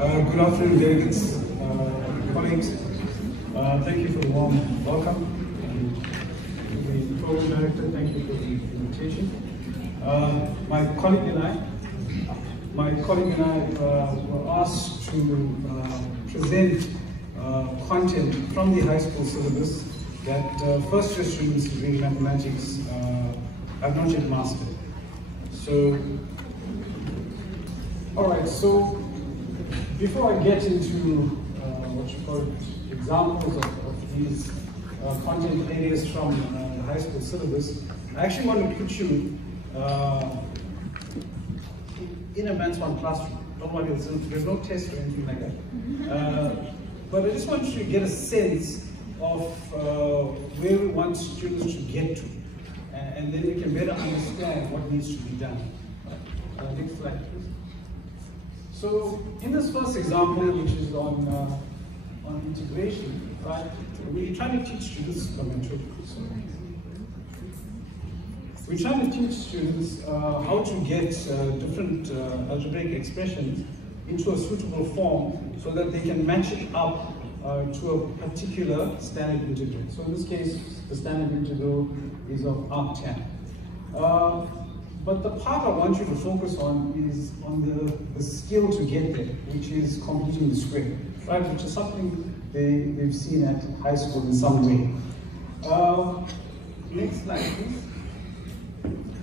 Good afternoon, delegates, colleagues. Thank you for the warm welcome. And the program director, thank you for the invitation. My colleague and I were asked to present content from the high school syllabus that first year students doing mathematics have not yet mastered. So, alright, so before I get into what you call examples of these content areas from the high school syllabus, I actually want to put you in a Maths 1 classroom. Don't worry, there's no test or anything like that. But I just want you to get a sense of where we want students to get to. And then we can better understand what needs to be done. Next slide, please. So, in this first example, which is on integration, right, we're trying to teach students, we're trying to teach students how to get different algebraic expressions into a suitable form so that they can match it up to a particular standard integral. So in this case, the standard integral is of arctan. But the part I want you to focus on is on the skill to get there, which is completing the square, right? Which is something they've seen at high school in some way. Next slide, please.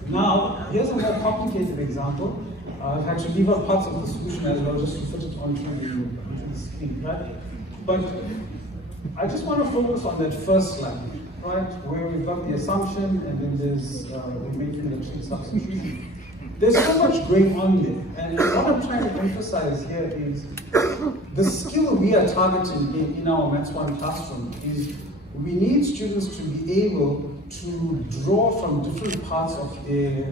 Now, here's a more complicated example. I've had to leave out parts of the solution as well, just to fit it onto the screen, right? But I just want to focus on that first slide, right, where we've got the assumption and then there's we're making the trig substitution. There's so much going on there, and what I'm trying to emphasize here is the skill we are targeting in our Maths 1 classroom is we need students to be able to draw from different parts of their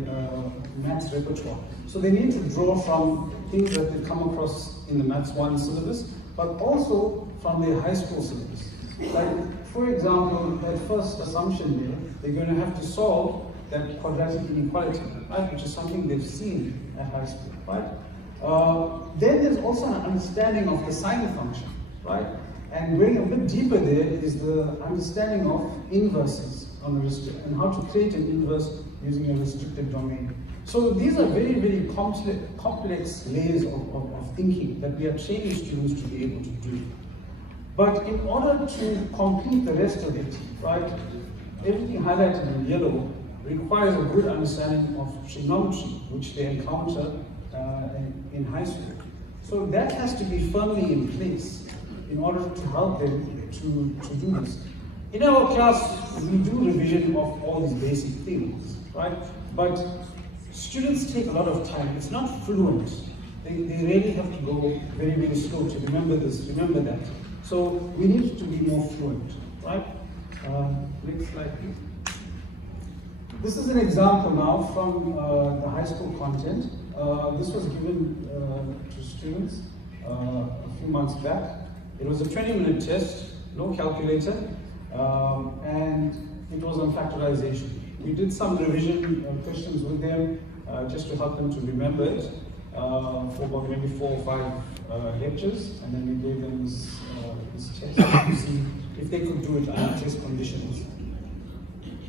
maths repertoire. So they need to draw from things that they come across in the Maths 1 syllabus, but also from their high school syllabus. Like, for example, that first assumption there, they're going to have to solve that quadratic inequality, right, which is something they've seen at high school, right? Then there's also an understanding of the sine function, right? And going a bit deeper there is the understanding of inverses on and how to create an inverse using a restricted domain. So these are very, very complex layers of thinking that we are training students to be able to do. But in order to complete the rest of it, right, everything highlighted in yellow requires a good understanding of trigonometry, which they encounter in high school. So that has to be firmly in place in order to help them to do this. In our class, we do revision of all these basic things, right? But students take a lot of time. It's not fluent. They really have to go very, very slow to remember this, remember that. So we need to be more fluent, right? Next slide, please. This is an example now from the high school content. This was given to students a few months back. It was a 20-minute test, no calculator, and it was on factorization. We did some revision questions with them just to help them to remember it for about maybe 4 or 5 lectures, and then we gave them this test to see if they could do it under test conditions.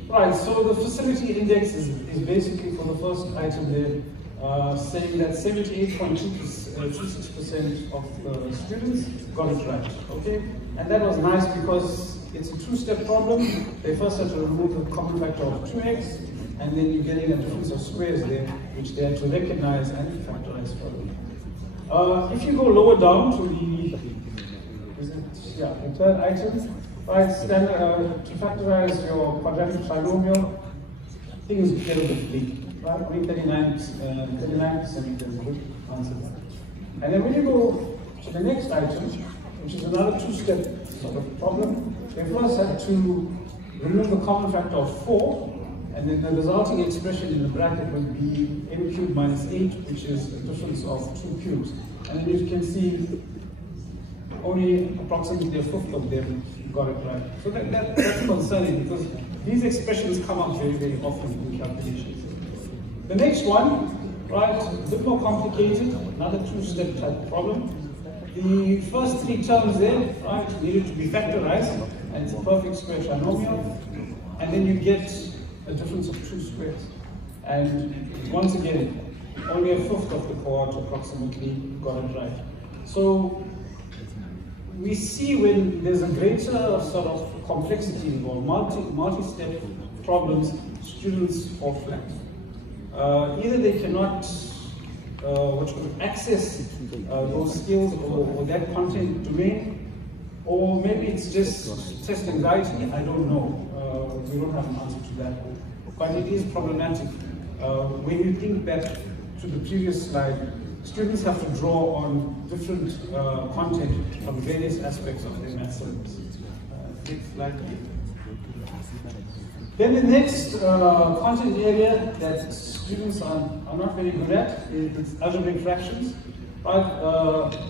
Right, so the facility index is basically for the first item there, saying that 78.26% of the students got it right, okay? And that was nice because it's a two-step problem. They first had to remove the common factor of 2x, and then you're getting a difference of squares there, which they had to recognize and factorize further. If you go lower down to the third item, right, to factorize your quadratic trinomial, things get a bit big. Right? I mean, 39% is a good answer. And then when you go to the next item, which is another two-step sort of problem, they first had to remove the common factor of 4, and then the resulting expression in the bracket would be m cubed minus 8, which is a difference of 2 cubes. And then you can see only approximately a fifth of them got it right. So that's concerning because these expressions come up very, very often in calculations. The next one, right, a bit more complicated, another two-step type problem, The first three terms there, right, needed to be factorized, and it's a perfect square trinomial, and then you get a difference of 2 squares. And once again, only a fifth of the cohort approximately got it right. So we see when there's a greater sort of complexity involved, multi-step problems, students fall flat. Either they cannot access those skills or that content domain, or maybe it's just test anxiety, I don't know. We don't have an answer to that. But it is problematic. When you think back to the previous slide, students have to draw on different content from various aspects of their math syllabus. Next slide, please. Then the next content area that students are not very good at is algebraic fractions. Right?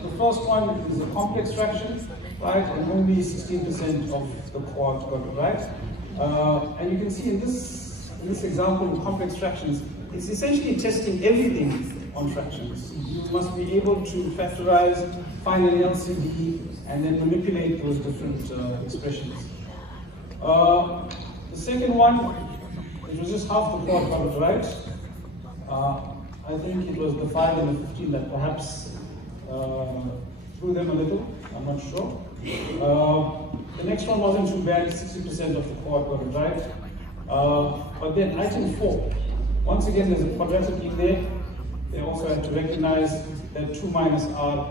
The first one is a complex fraction, right? And only 16% of the cohort got it right. And you can see in this example of complex fractions, it's essentially testing everything on fractions. You must be able to factorize, find an LCD, and then manipulate those different expressions. The second one, it was just half the cohort got it right. I think it was the 5 and the 15 that perhaps threw them a little, I'm not sure. The next one wasn't too bad, 60% of the cohort got it right. But then item 4, once again there's a quadratic in there. They also have to recognize that 2 minus r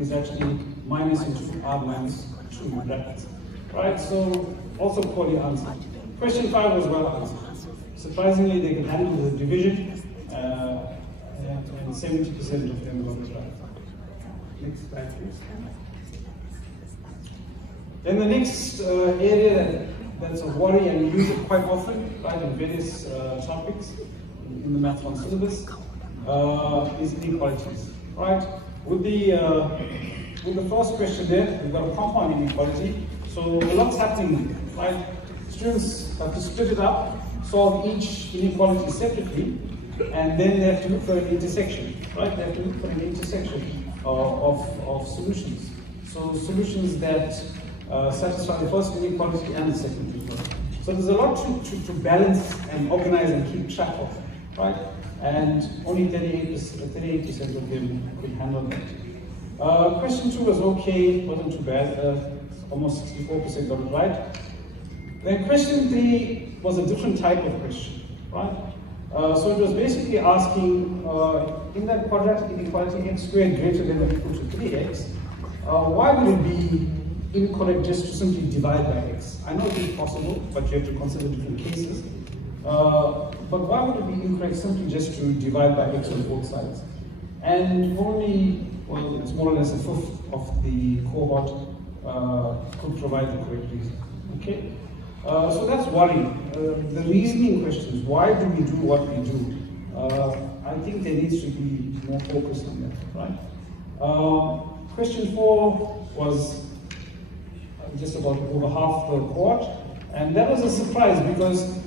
is actually minus into r minus 2 in brackets. Right, so also poorly answered. Question 5 was well answered. Surprisingly, they can handle the division, and 70% of them got it right. Next slide, please. Then the next area that's a worry, and we use it quite often, right, in various topics in the Math 1 syllabus, is inequalities. Right? With the first question there, we've got a compound inequality. So a lot's happening, right? Students have to split it up, solve each inequality separately, and then they have to look for an intersection, right? They have to look for an intersection of solutions. So solutions that satisfy the first inequality and the second inequality. So there's a lot to balance and organize and keep track of, right? And only 38% of them could handle that. Question 2 was okay, wasn't too bad. Almost 64% got it right. Then question 3 was a different type of question, right? So it was basically asking, in that quadratic inequality x squared greater than or equal to 3x, why would it be incorrect just to simply divide by x? I know it is possible, but you have to consider different cases. But why would it be incorrect simply just to divide by x on both sides? And only, well, it's more or less a fifth of the cohort could provide the correct reason. Okay? So that's worrying. The reasoning questions, why do we do what we do? I think there needs to be more focus on that, right? Question 4 was just about over half the cohort, and that was a surprise because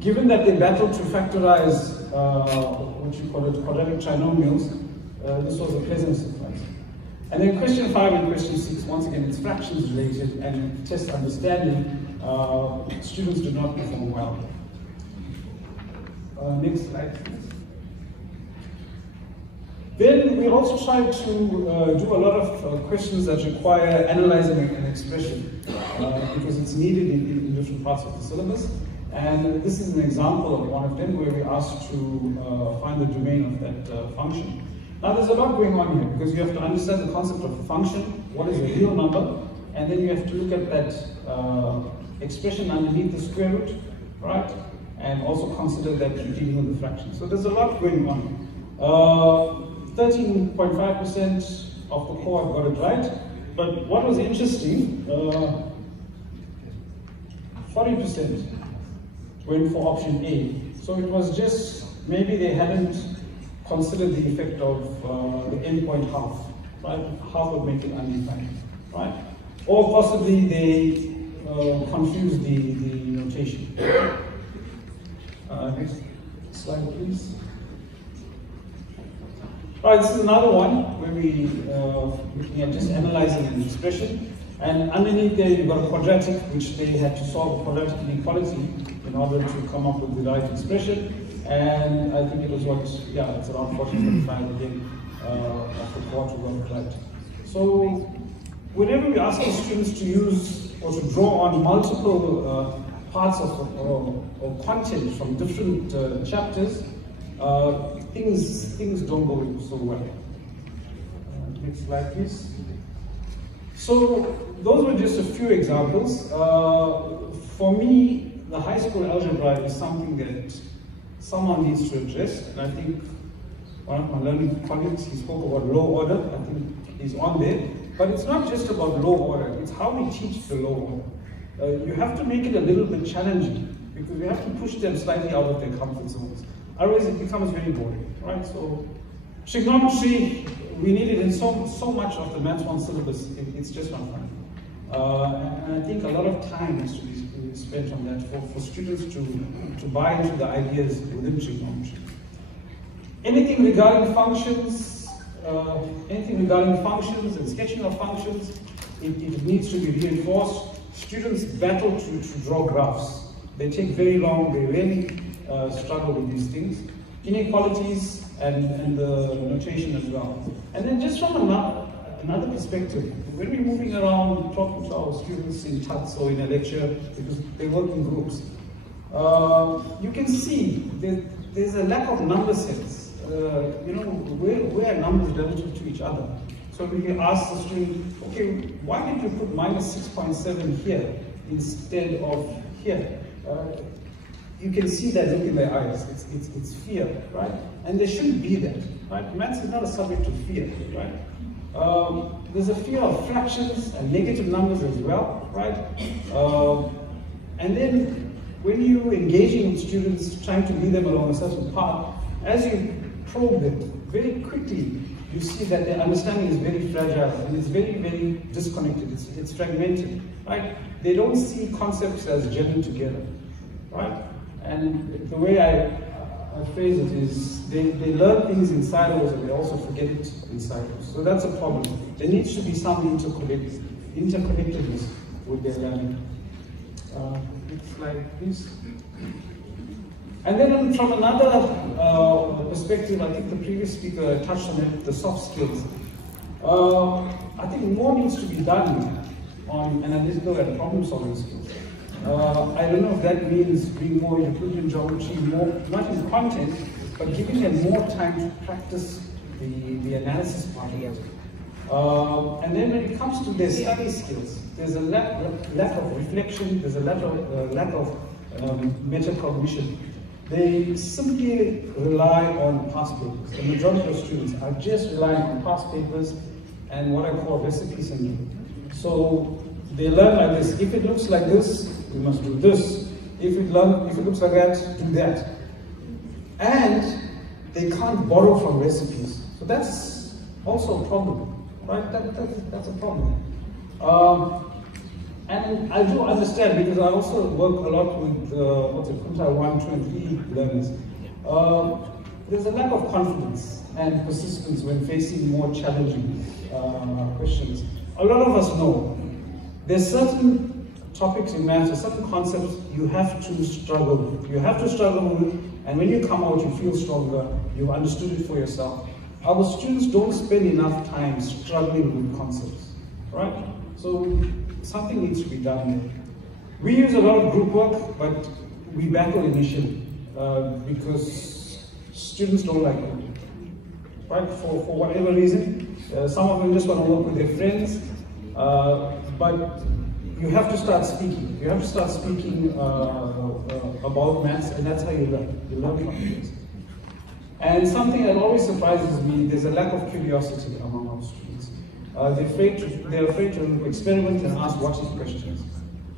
given that they battled to factorize what you call it, quadratic trinomials, this was a pleasant surprise. And then question 5 and question 6, once again, it's fractions related and test understanding. Students do not perform well. Next slide, please. Then we also try to do a lot of questions that require analyzing an expression because it's needed in different parts of the syllabus. And this is an example of one of them where we asked to find the domain of that function. Now there's a lot going on here because you have to understand the concept of a function, what is a real number, and then you have to look at that expression underneath the square root, right? And also consider that you're dealing with the fraction. So there's a lot going on. 13.5% of the cohort got it right, but what was interesting, 40% went for option A. So it was just, maybe they hadn't considered the effect of the endpoint half, right? Half would make it undefined, right? Or possibly they confused the notation. Next slide, please. All right, this is another one where we we looking at just analyzing an expression, and underneath there you've got a quadratic, which they had to solve a quadratic inequality in order to come up with the right expression. And I think it was what, yeah, it's around 40-45 again of the quarter work, right? So whenever we ask the students to use or to draw on multiple parts of or content from different chapters, things don't go so well. Next slide, please. So those were just a few examples. For me, the high school algebra is something that someone needs to address, and I think one of my learning colleagues, he spoke about low order. I think he's on there. But it's not just about low order, it's how we teach the low order. You have to make it a little bit challenging, because we have to push them slightly out of their comfort zones. Otherwise it becomes very boring, right? So trigonometry, we need it in so much of the Maths 1 syllabus, it's just not fun. And I think a lot of time has to be spent on that for students to buy into the ideas within trigonometry. Anything regarding functions, and sketching of functions, it needs to be reinforced. Students battle to draw graphs. They take very long, they really struggle with these things. Inequalities and the notation as well. And then just from another perspective, when we're moving around talking to our students in TUTS or in a lecture, because they work in groups, you can see there's a lack of number sense. Where are numbers relative to each other? So we can ask the student, okay, why did you put minus 6.7 here instead of here? You can see that look in their eyes. It's fear, right? And there shouldn't be that, right? Maths is not a subject of fear, right? There's a fear of fractions and negative numbers as well, right? And then when you're engaging with students, trying to lead them along a certain path, as you probe them, very quickly you see that their understanding is very fragile and it's very, very disconnected, it's fragmented, right? They don't see concepts as gelling together, right? And the way I phrase it is, they learn things in silos and they also forget it in silos. So that's a problem. There needs to be some interconnectedness with their learning. Next slide, please. And then from another perspective, I think the previous speaker touched on it, the soft skills. I think more needs to be done on analytical and problem-solving skills. I don't know if that means being more Euclidean geometry, more, not in content, but giving them more time to practice the analysis part of it. And then when it comes to their study skills, there's a lack of reflection, there's a lack of metacognition. They simply rely on past papers. The majority of students are just relying on past papers and what I call recipe syndrome. So they learn like this. If it looks like this, we must do this. If it looks like that, do that. And they can't borrow from recipes. So that's also a problem, right? That's a problem. And I do understand, because I also work a lot with Quintile 1, 2, and 3 learners. There's a lack of confidence and persistence when facing more challenging questions. A lot of us know there's certain topics in maths or certain concepts you have to struggle with. You have to struggle with, and when you come out, you feel stronger. You've understood it for yourself. Our students don't spend enough time struggling with concepts, right? So something needs to be done there. We use a lot of group work, but we battle initially because students don't like it, right? For whatever reason. Some of them just want to work with their friends, but you have to start speaking. You have to start speaking about maths, and that's how you learn. You learn from it. And something that always surprises me, there's a lack of curiosity among our students. They're afraid to experiment and ask what-if questions.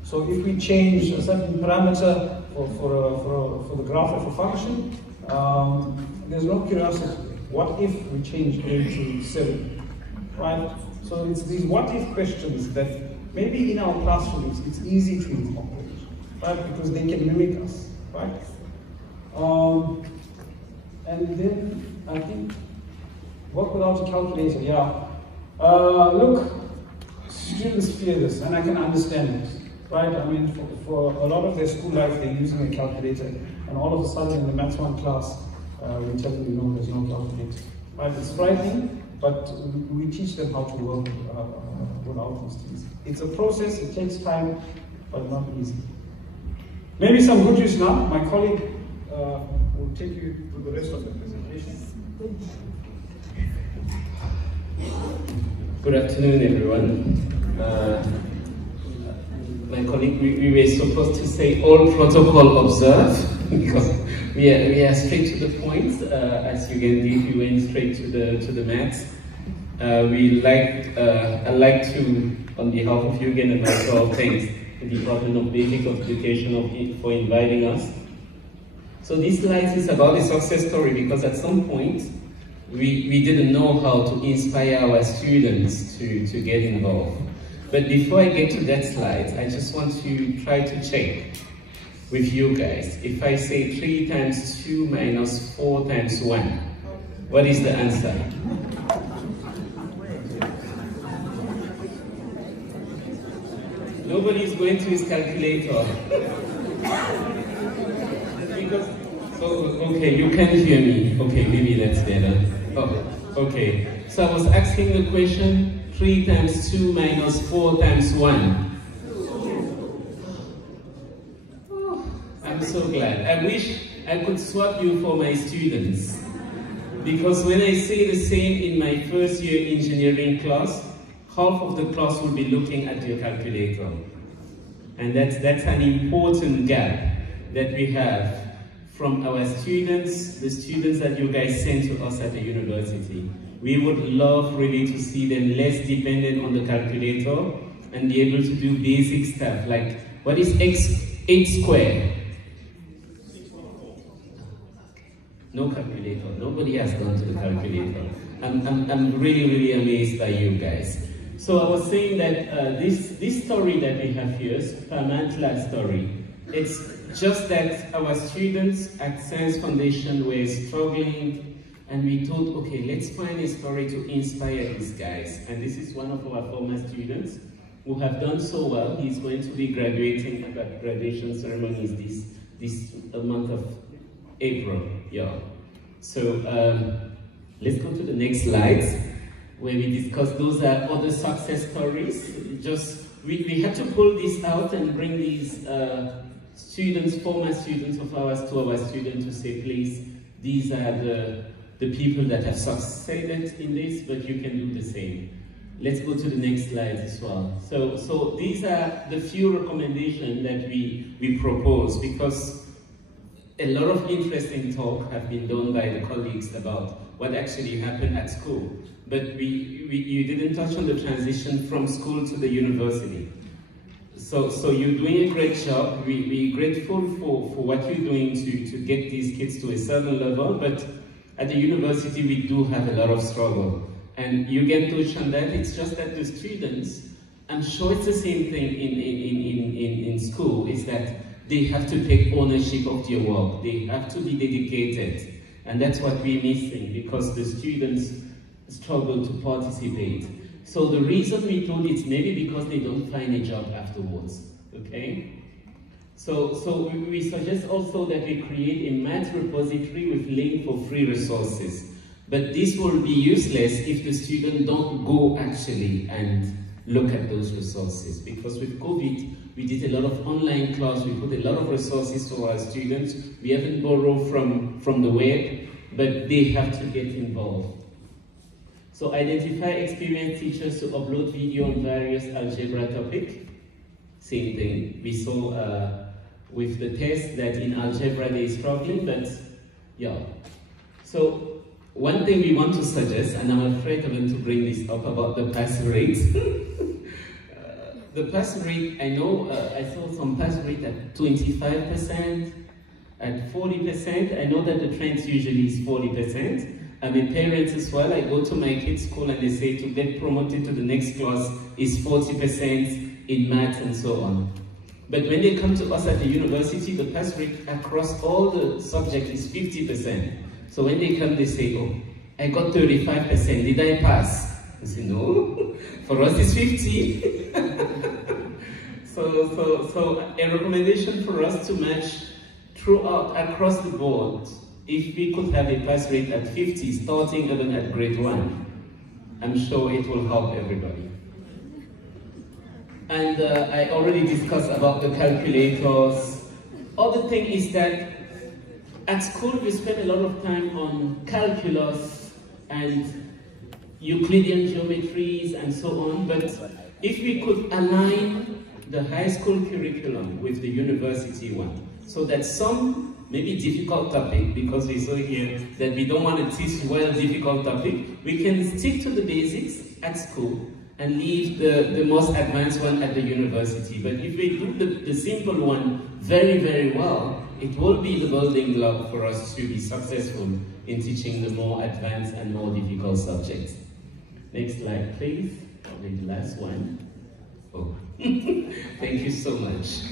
So if we change a certain parameter for the graph of a function, there's no curiosity. What if we change A to 7, right? So it's these what-if questions that maybe in our classrooms it's easy to incorporate, right? Because they can mimic us, right? And then I think Work without a calculator, yeah. Look, students fear this, and I can understand it, right? I mean, for a lot of their school life, they're using a calculator, and all of a sudden in the Maths 1 class, we tell them, no, there's no calculator. Right? It's frightening, but we teach them how to work without these things. It's a process, it takes time, but not easy. Maybe some good news now. My colleague will take you through the rest of the presentation. Good afternoon, everyone. My colleague, we were supposed to say all protocol observed because we are straight to the point. As Yougan did, we went straight to the maths. I'd like to, on behalf of Yougan and myself, thanks the Department of Basic Education for inviting us. So this slide is about a success story because at some point we didn't know how to inspire our students to get involved. But before I get to that slide, I just want to try to check with you guys. If I say 3 times 2 minus 4 times 1, what is the answer? Nobody is going to his calculator. Because, so, okay, you can hear me. Okay, maybe that's better. Oh, okay. So I was asking the question, 3 times 2 minus 4 times 1. Oh, I'm so glad. I wish I could swap you for my students. Because when I say the same in my first year engineering class, half of the class will be looking at your calculator. And that's an important gap that we have from our students, the students that you guys send to us at the university. We would love really to see them less dependent on the calculator and be able to do basic stuff like, what is 8 squared? No calculator, nobody has gone to the calculator. I'm really, really amazed by you guys. So I was saying that this story that we have here is a Pamantla story. It's just that our students at Science Foundation were struggling, and we thought, okay, let's find a story to inspire these guys. And this is one of our former students who have done so well. He's going to be graduating at graduation ceremonies this month of April. Yeah. So let's go to the next slides, where we discuss those are other success stories. Just we had to pull this out and bring these students, former students of ours, to our students to say, please, these are the people that have succeeded in this, but you can do the same. Let's go to the next slide as well. So these are the few recommendations that we propose, because a lot of interesting talk have been done by the colleagues about what actually happened at school. But you didn't touch on the transition from school to the university. So you're doing a great job. We're grateful for what you're doing to get these kids to a certain level, but at the university we do have a lot of struggle. And you get touched on that. It's just that the students, I'm sure it's the same thing in school, is that they have to take ownership of their work. They have to be dedicated. And that's what we're missing, because the students struggle to participate. So the reason we thought it's maybe because they don't find a job afterwards, okay? So we suggest also that we create a math repository with link for free resources. But this will be useless if the student don't go actually and look at those resources. Because with COVID, we did a lot of online class, we put a lot of resources for our students. We haven't borrowed from the web, but they have to get involved. So identify experienced teachers to upload video on various algebra topics. Same thing. We saw with the test that in algebra they're struggling, but yeah. So one thing we want to suggest, and I'm afraid I'm going to bring this up about the pass rate. The pass rate, I know I saw some pass rate at 25%, at 40%. I know that the trend usually is 40%. I'm a parent as well. I go to my kids' school and they say to get promoted to the next class is 40% in math and so on. But when they come to us at the university, the pass rate across all the subjects is 50%. So when they come, they say, oh, I got 35%, did I pass? I said, no, for us it's 50. So a recommendation for us to match throughout, across the board, if we could have a pass rate at 50, starting even at grade 1, I'm sure it will help everybody. And I already discussed about the calculators. Other thing is that at school we spend a lot of time on calculus and Euclidean geometries and so on, but if we could align the high school curriculum with the university one, so that some maybe difficult topic, because we saw here that we don't want to teach well difficult topic, we can stick to the basics at school and leave the most advanced one at the university. But if we do the simple one very, very well, it will be the building block for us to be successful in teaching the more advanced and more difficult subjects. Next slide, please. Probably the last one. Oh, thank you so much.